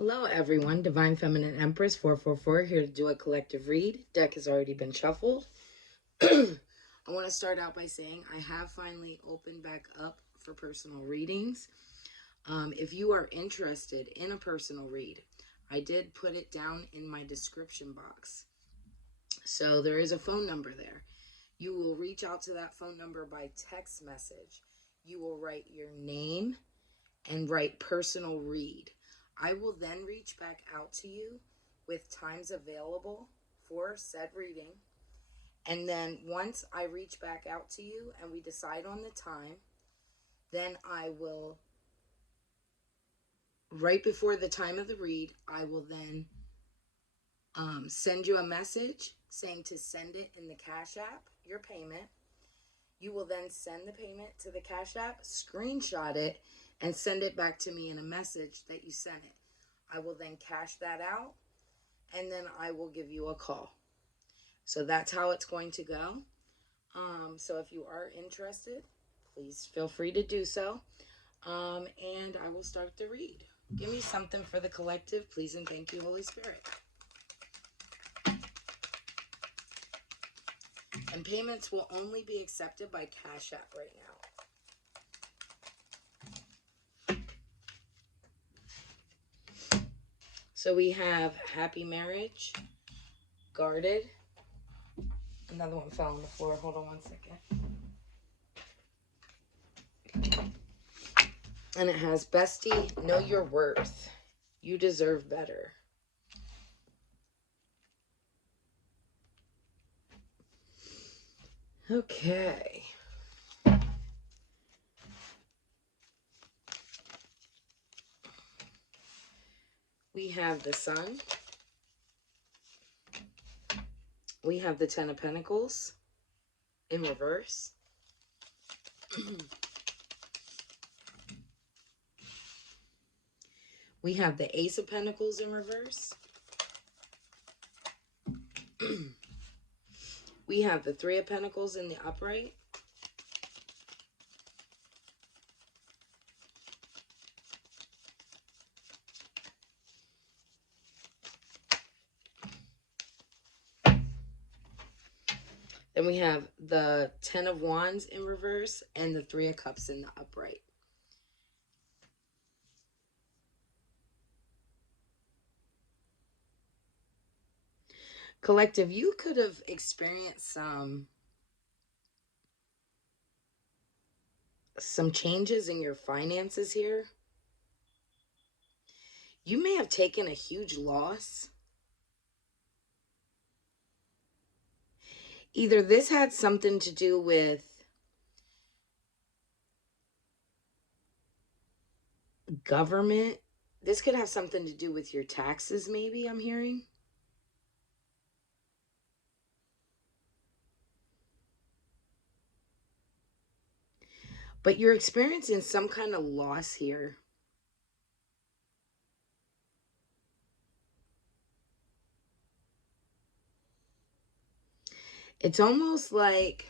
Hello everyone, Divine Feminine Empress 444 here to do a collective read. Deck has already been shuffled. I want to start out by saying I have finally opened back up for personal readings. If you are interested in a personal read, I did put it down in my description box. So there is a phone number there. You will reach out to that phone number by text message. You will write your name and write personal read. I will then reach back out to you with times available for said reading. And then once I reach back out to you and we decide on the time, then I will, right before the time of the read, I will then send you a message saying to send it in the Cash App, your payment. You will then send the payment to the Cash App, screenshot it, and send it back to me in a message that you sent it. I will then cash that out, and then I will give you a call. So that's how it's going to go. So if you are interested, please feel free to do so. And I will start the read. Give me something for the collective, please, and thank you, Holy Spirit. And payments will only be accepted by Cash App right now. So we have happy marriage, guarded. Another one fell on the floor. Hold on one second. And it has bestie, know your worth. You deserve better. Okay. We have the Sun. We have the Ten of Pentacles in reverse. We have the Ace of Pentacles in reverse. We have the Three of Pentacles in the upright. Then we have the Ten of Wands in reverse and the Three of Cups in the upright. Collective, you could have experienced some changes in your finances here. You may have taken a huge loss. Either this had something to do with government. This could have something to do with your taxes, maybe, I'm hearing. But you're experiencing some kind of loss here. It's almost like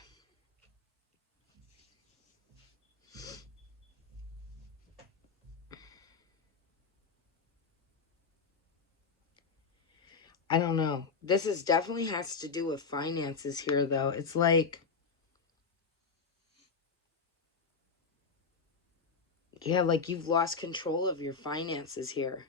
I don't know. This is definitely has to do with finances here, though. It's like, yeah, like you've lost control of your finances here.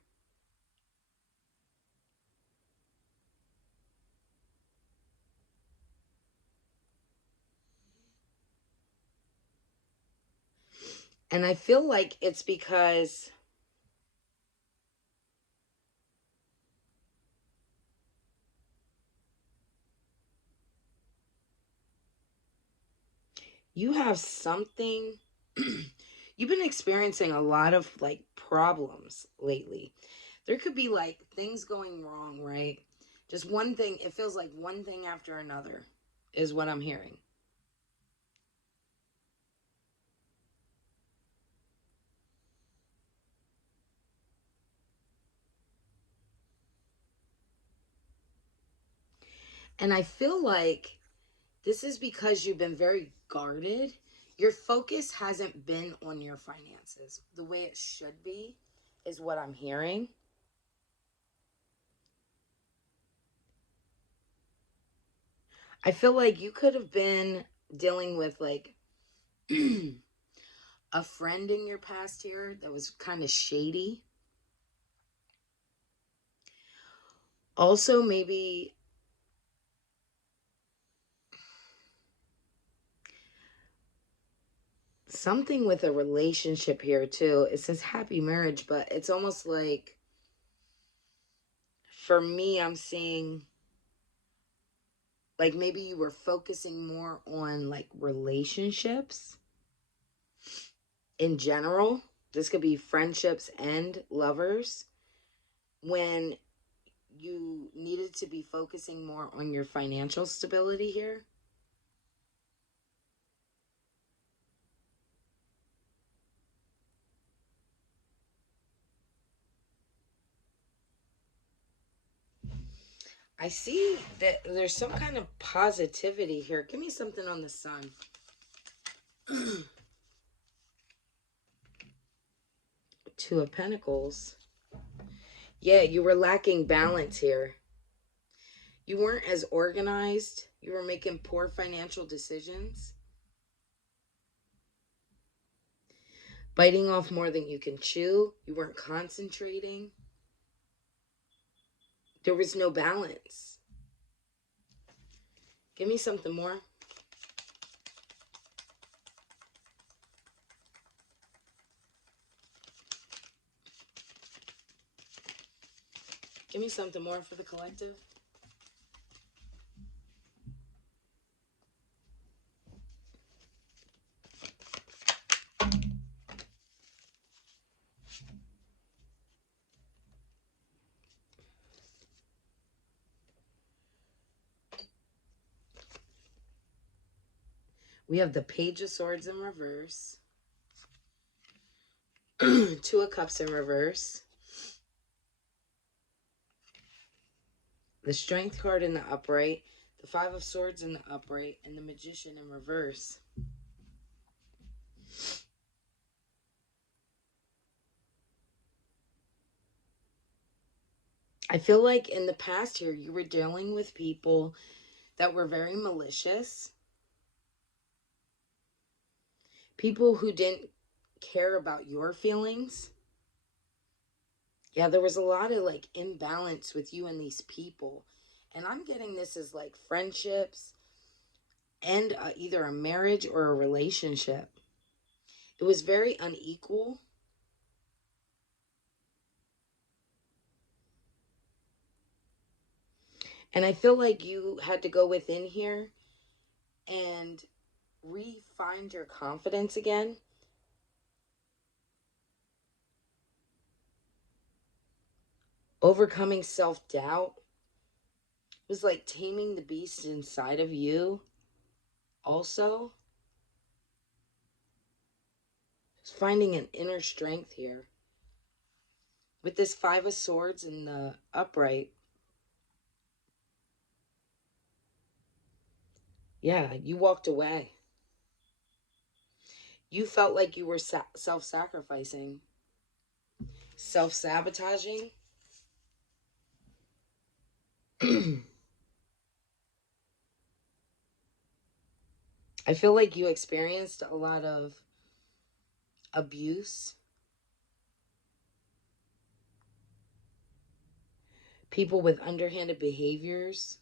And I feel like it's because you have something, you've been experiencing a lot of like problems lately. There could be like things going wrong, right? Just one thing, it feels like one thing after another is what I'm hearing. And I feel like this is because you've been very guarded. Your focus hasn't been on your finances the way it should be, is what I'm hearing. I feel like you could have been dealing with like a friend in your past here that was kind of shady. Also, maybe something with a relationship here too. It says happy marriage, but it's almost like, for me, I'm seeing like maybe you were focusing more on like relationships in general. This could be friendships and lovers, when you needed to be focusing more on your financial stability here. I see that there's some kind of positivity here. Give me something on the sun. Two of Pentacles. Yeah, you were lacking balance here. You weren't as organized. You were making poor financial decisions. Biting off more than you can chew. You weren't concentrating. There was no balance. Give me something more. Give me something more for the collective. We have the Page of Swords in reverse. Two of Cups in reverse. The Strength card in the upright. The Five of Swords in the upright. And the Magician in reverse. I feel like in the past here, you were dealing with people that were very malicious. People who didn't care about your feelings. Yeah, there was a lot of like imbalance with you and these people. And I'm getting this as like friendships and either a marriage or a relationship. It was very unequal. And I feel like you had to go within here and re-find your confidence again. Overcoming self-doubt. It was like taming the beast inside of you also. Just finding an inner strength here. With this Five of Swords in the upright. Yeah, you walked away. You felt like you were self-sacrificing, self-sabotaging. I feel like you experienced a lot of abuse. People with underhanded behaviors.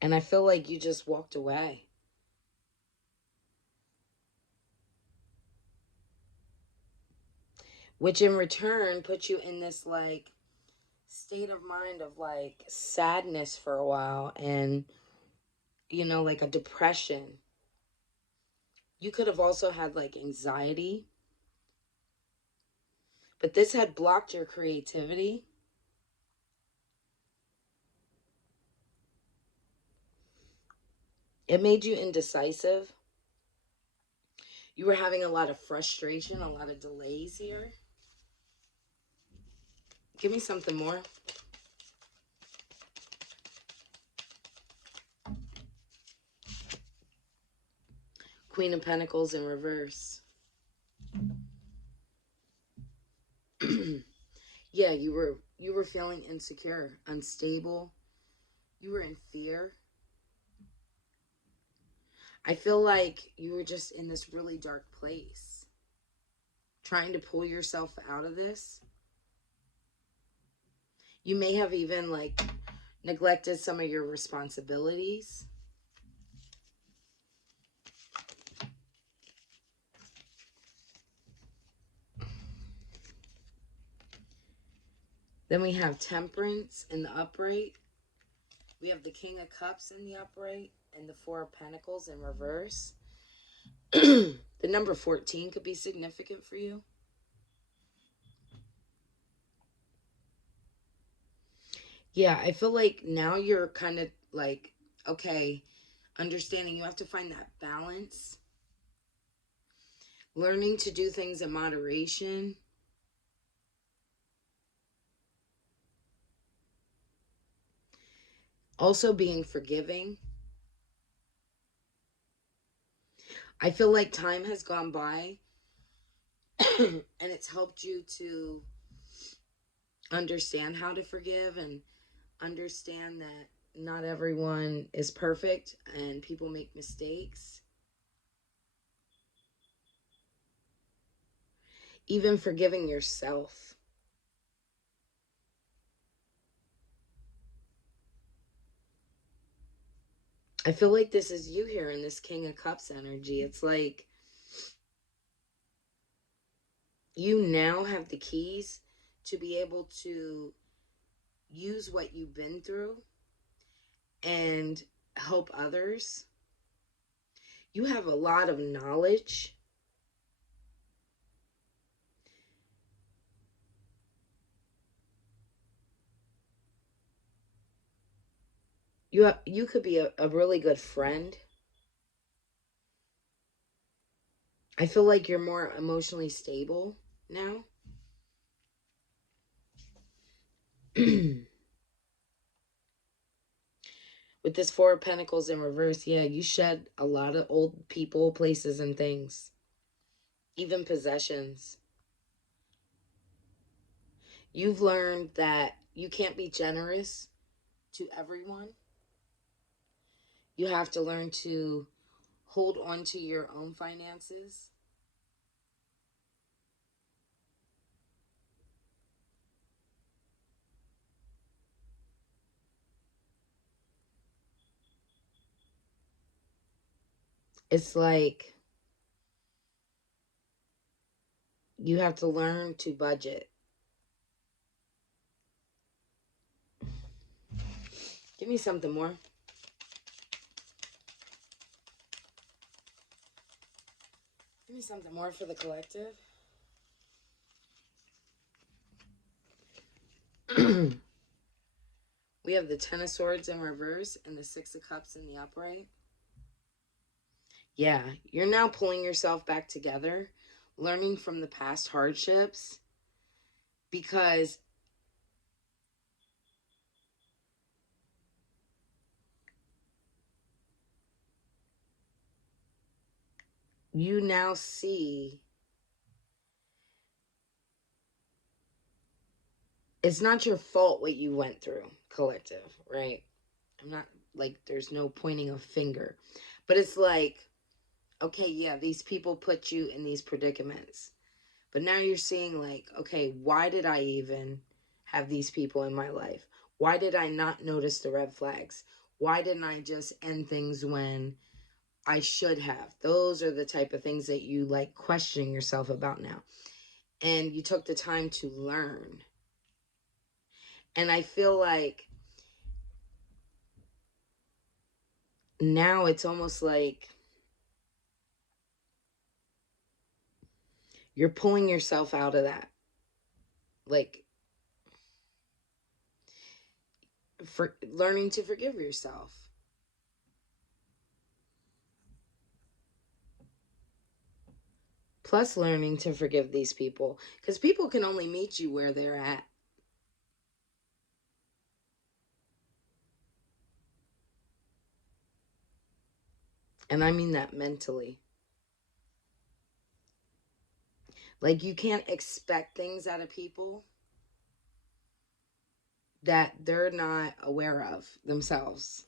And I feel like you just walked away. Which in return put you in this like state of mind of like sadness for a while, and you know, like a depression. You could have also had like anxiety, but this had blocked your creativity. It made you indecisive. You were having a lot of frustration, a lot of delays here. Give me something more. Queen of Pentacles in reverse. Yeah, you were you were feeling insecure, unstable. You were in fear. I feel like you were just in this really dark place, trying to pull yourself out of this. You may have even like neglected some of your responsibilities. Then we have Temperance in the upright. We have the King of Cups in the upright and the Four of Pentacles in reverse. The number 14 could be significant for you. Yeah, I feel like now you're kind of like, okay, understanding you have to find that balance. Learning to do things in moderation. Also being forgiving. I feel like time has gone by and it's helped you to understand how to forgive and understand that not everyone is perfect and people make mistakes. Even forgiving yourself. I feel like this is you here in this King of Cups energy. It's like you now have the keys to be able to use what you've been through and help others. You have a lot of knowledge. You could be a really good friend. I feel like you're more emotionally stable now. With this Four of Pentacles in reverse, yeah, you shed a lot of old people, places, and things. Even possessions. You've learned that you can't be generous to everyone. You have to learn to hold on to your own finances. It's like you have to learn to budget. Give me something more. Give me something more for the collective. We have the Ten of Swords in reverse and the Six of Cups in the upright. Yeah, you're now pulling yourself back together, learning from the past hardships, because you now see it's not your fault what you went through, collective, right? I'm not like, there's no pointing a finger, but it's like, okay, yeah, these people put you in these predicaments, but now you're seeing like, okay, why did I even have these people in my life? Why did I not notice the red flags? Why didn't I just end things when I should have? Those are the type of things that you like questioning yourself about now. And you took the time to learn. And I feel like now it's almost like you're pulling yourself out of that. Like, for learning to forgive yourself. Plus learning to forgive these people. Because people can only meet you where they're at. And I mean that mentally. Like, you can't expect things out of people. that they're not aware of themselves.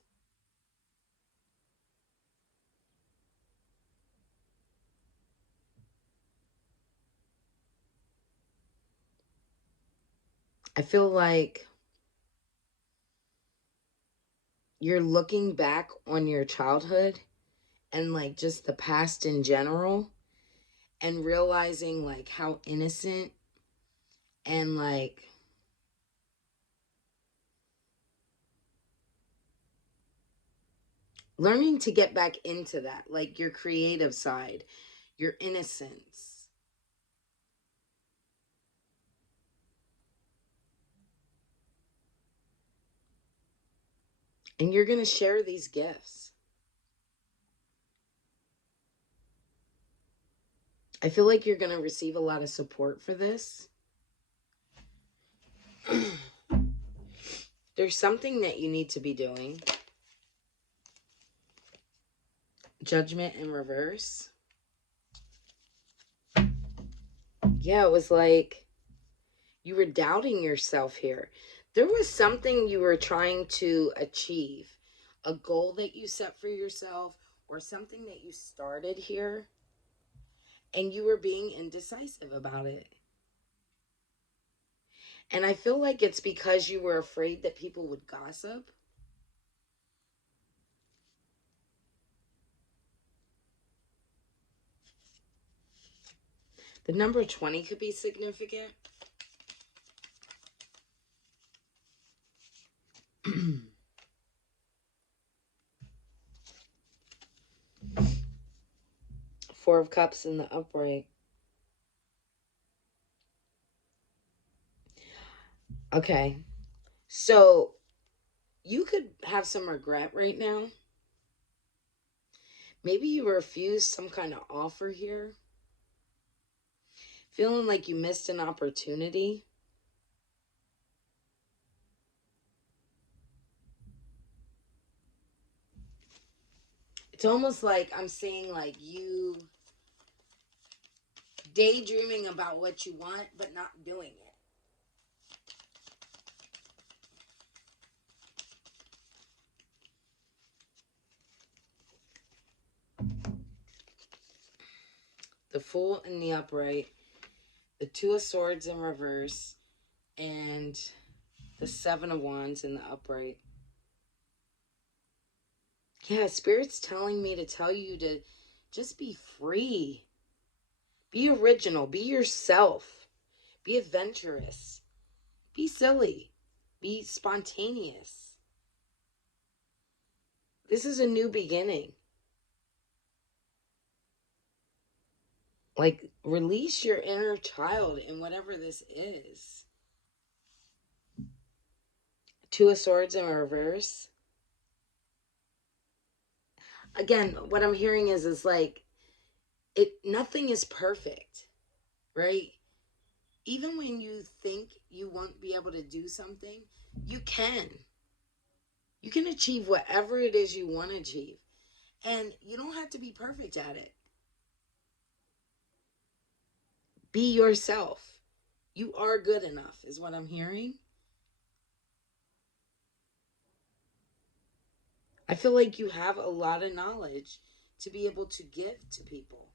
I feel like you're looking back on your childhood and like just the past in general and realizing like how innocent and like learning to get back into that, like your creative side, your innocence. And you're going to share these gifts. I feel like you're going to receive a lot of support for this. There's something that you need to be doing. Judgment in reverse. Yeah, it was like you were doubting yourself here. There was something you were trying to achieve, a goal that you set for yourself, or something that you started here, and you were being indecisive about it. And I feel like it's because you were afraid that people would gossip. The number 20 could be significant. Four of Cups in the upright. Okay. So you could have some regret right now. Maybe you refused some kind of offer here. Feeling like you missed an opportunity. It's almost like I'm seeing like you daydreaming about what you want, but not doing it. The Fool in the upright, the Two of Swords in reverse, and the Seven of Wands in the upright. Yeah, Spirit's telling me to tell you to just be free. Be original. Be yourself. Be adventurous. Be silly. Be spontaneous. This is a new beginning. Like, release your inner child in whatever this is. Two of Swords in reverse. Again, what I'm hearing is like, nothing is perfect, right? Even when you think you won't be able to do something, you can. You can achieve whatever it is you want to achieve. And you don't have to be perfect at it. Be yourself. You are good enough, is what I'm hearing. I feel like you have a lot of knowledge to be able to give to people.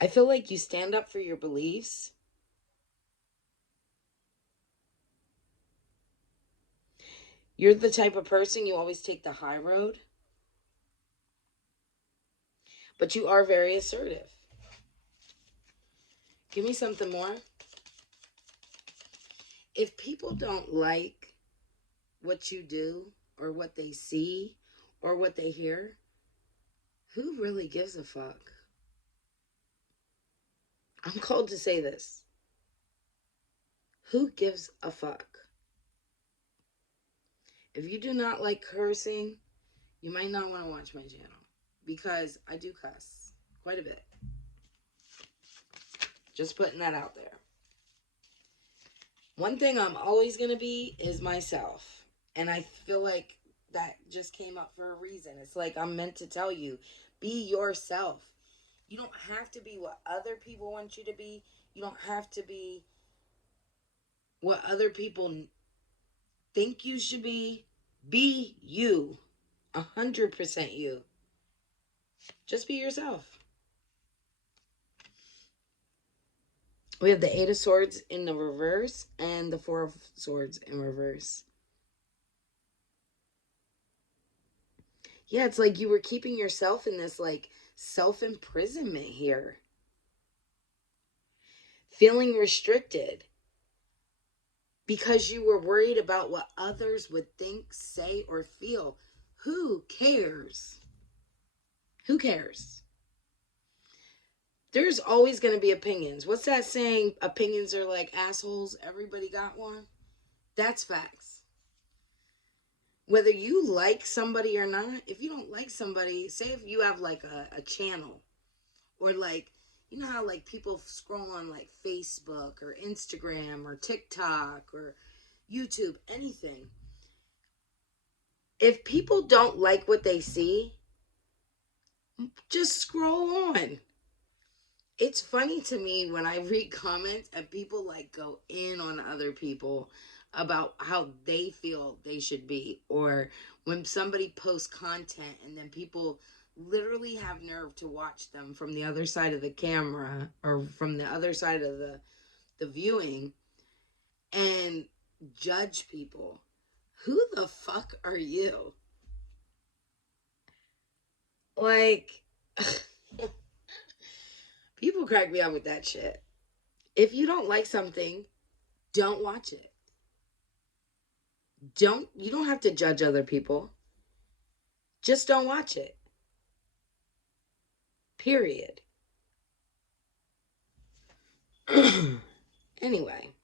I feel like you stand up for your beliefs. You're the type of person you always take the high road, but you are very assertive. Give me something more. If people don't like what you do or what they see or what they hear, who really gives a fuck? I'm called to say this. Who gives a fuck? If you do not like cursing, you might not want to watch my channel because I do cuss quite a bit. Just putting that out there. One thing I'm always going to be is myself. And I feel like that just came up for a reason. It's like I'm meant to tell you, be yourself. You don't have to be what other people want you to be. You don't have to be what other people think you should be you. 100% you. Just be yourself. We have the Eight of Swords in the reverse and the Four of Swords in reverse. Yeah, it's like you were keeping yourself in this like self-imprisonment here. Feeling restricted because you were worried about what others would think, say, or feel. Who cares? Who cares? There's always going to be opinions. What's that saying? Opinions are like assholes. Everybody got one. That's facts. Whether you like somebody or not, if you don't like somebody, say if you have like a channel, or like, you know how like people scroll on like Facebook or Instagram or TikTok or YouTube, anything. If people don't like what they see, just scroll on. It's funny to me when I read comments and people like go in on other people about how they feel they should be, or when somebody posts content and then people literally have nerve to watch them from the other side of the camera or from the other side of the viewing and judge people. Who the fuck are you? Like, people crack me up with that shit. If you don't like something, don't watch it. You don't have to judge other people. Just don't watch it. Period. Anyway.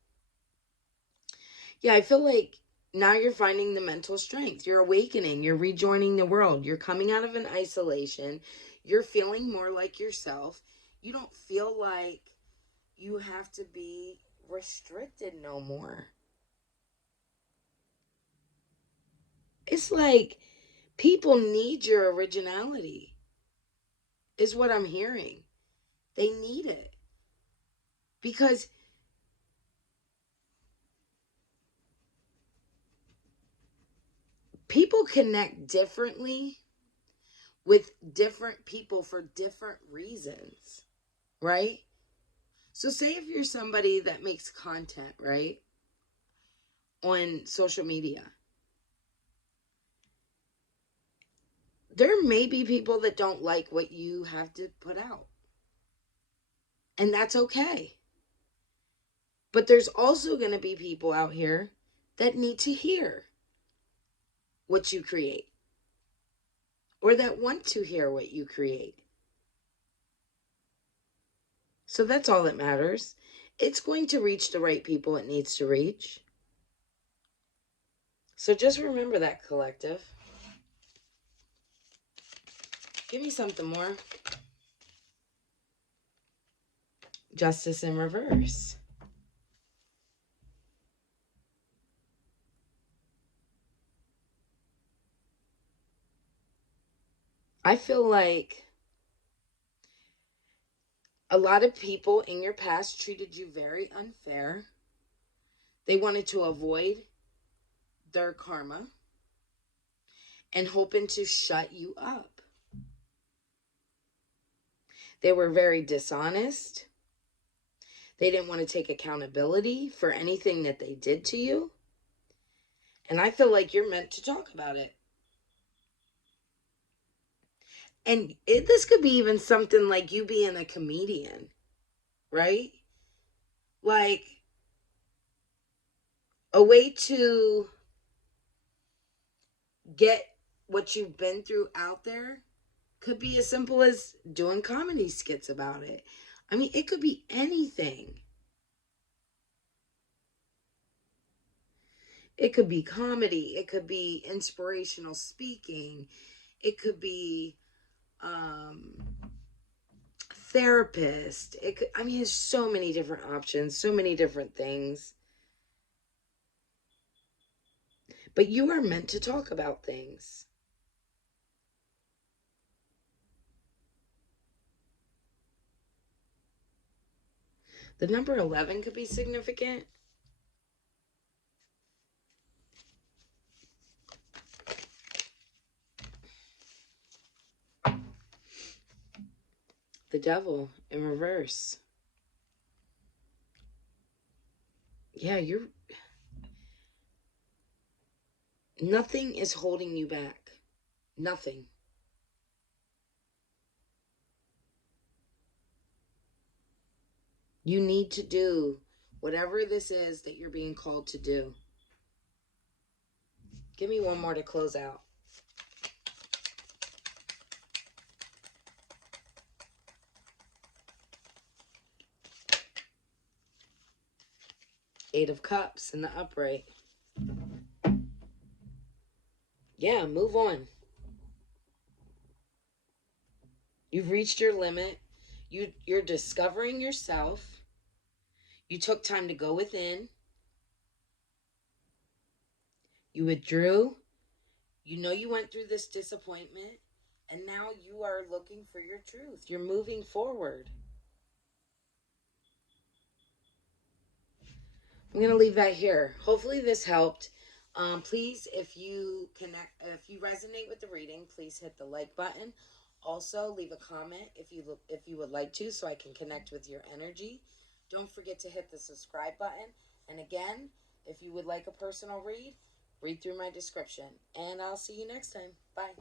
Yeah, I feel like now you're finding the mental strength. You're awakening. You're rejoining the world. You're coming out of an isolation. You're feeling more like yourself. You don't feel like you have to be restricted no more. It's like people need your originality, is what I'm hearing. They need it. Because people connect differently with different people for different reasons, right? So say if you're somebody that makes content, right, on social media, there may be people that don't like what you have to put out. And that's okay. But there's also going to be people out here that need to hear what you create, or that want to hear what you create. So that's all that matters. It's going to reach the right people it needs to reach. So just remember that, collective. Give me something more. Justice in reverse. I feel like a lot of people in your past treated you very unfair. They wanted to avoid their karma and hoping to shut you up. They were very dishonest. They didn't want to take accountability for anything that they did to you. And I feel like you're meant to talk about it. And this could be even something like you being a comedian, right? Like a way to get what you've been through out there could be as simple as doing comedy skits about it. I mean, it could be anything. It could be comedy. It could be inspirational speaking. It could be therapist. It could, I mean, there's so many different options, so many different things. But you are meant to talk about things. The number 11 could be significant. The Devil in reverse. Yeah, nothing is holding you back. Nothing. You need to do whatever this is that you're being called to do. Give me one more to close out. Eight of Cups in the upright. Yeah, move on. You've reached your limit. You're discovering yourself. You took time to go within. You withdrew. You know you went through this disappointment. And now you are looking for your truth. You're moving forward. I'm going to leave that here. Hopefully this helped. Please, if you resonate with the reading, please hit the like button. Also, leave a comment if you would like to, so I can connect with your energy. Don't forget to hit the subscribe button. And again, if you would like a personal read through my description. And I'll see you next time. Bye.